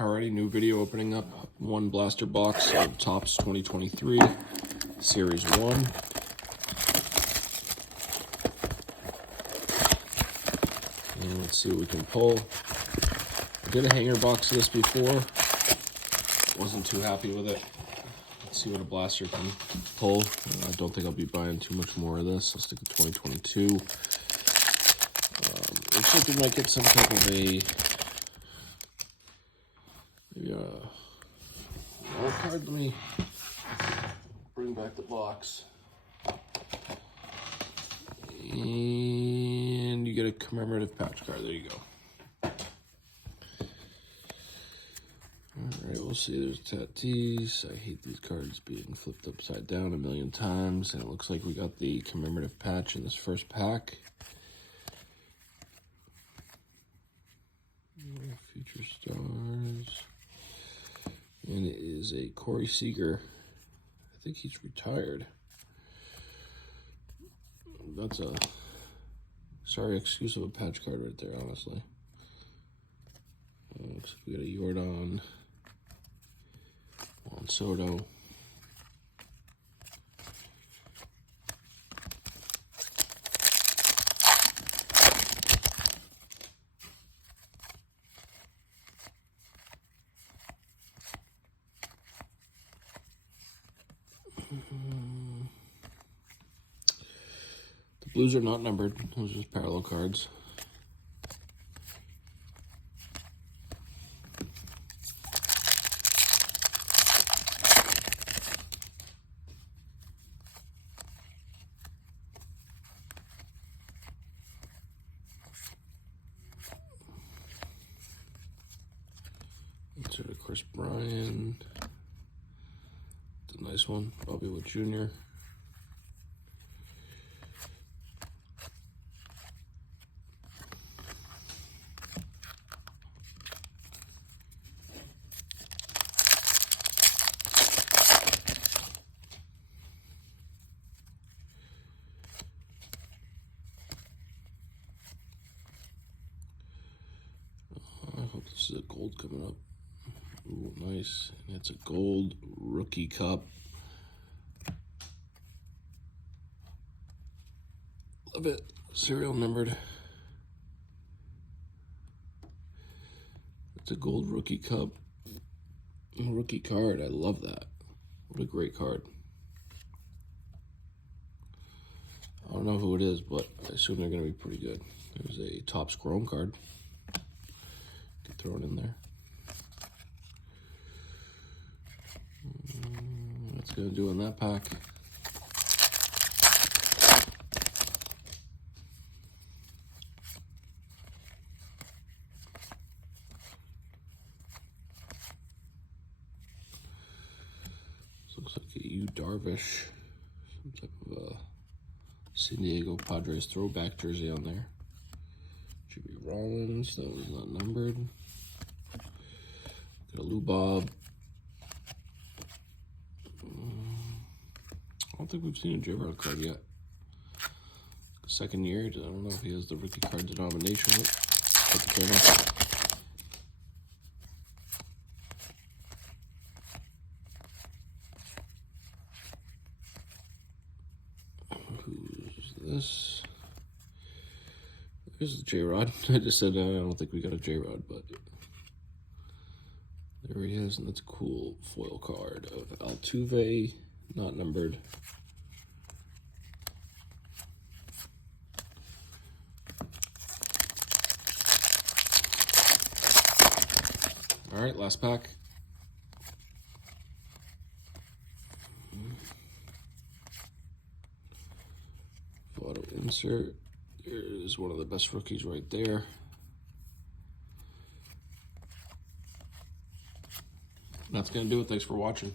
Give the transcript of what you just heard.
Alrighty, new video opening up. One blaster box of Topps 2023 Series 1. And let's see what we can pull. I did a hanger box of this before. Wasn't too happy with it. Let's see what a blaster can pull. I don't think I'll be buying too much more of this. I'll stick to 2022. Looks like we might get some type of a wild card. Let me bring back the box. And you get a commemorative patch card. There you go. Alright, we'll see. There's Tatis. I hate these cards being flipped upside down a million times. And it looks like we got the commemorative patch in this first pack. Future Stars. And it is a Corey Seager. I think he's retired. That's a sorry excuse of a patch card right there, honestly. Looks like we got a Jordan, Juan Soto. The blues are not numbered. Those are just parallel cards. Insert a Chris Bryan. It's a nice one. Bobby Witt Jr. I hope this is a gold coming up. Ooh, nice. And it's a gold rookie cup. Love it. Serial numbered. It's a gold rookie cup. Rookie card. I love that. What a great card. I don't know who it is, but I assume they're going to be pretty good. There's a Topps Chrome card. Could throw it in there. That's going to do in that pack. This looks like a Yu Darvish, some type of a San Diego Padres throwback jersey on there. Jimmy Rollins, that one's not numbered. Got a Lou Bob. I don't think we've seen a J-Rod card yet. Second year, I don't know if he has the rookie card denomination. Put the camera. Who's this? There's the J-Rod. I just said I don't think we got a J-Rod, but there he is, and that's a cool foil card of Altuve, not numbered. All right, last pack. Photo insert. There's one of the best rookies right there. That's going to do it. Thanks for watching.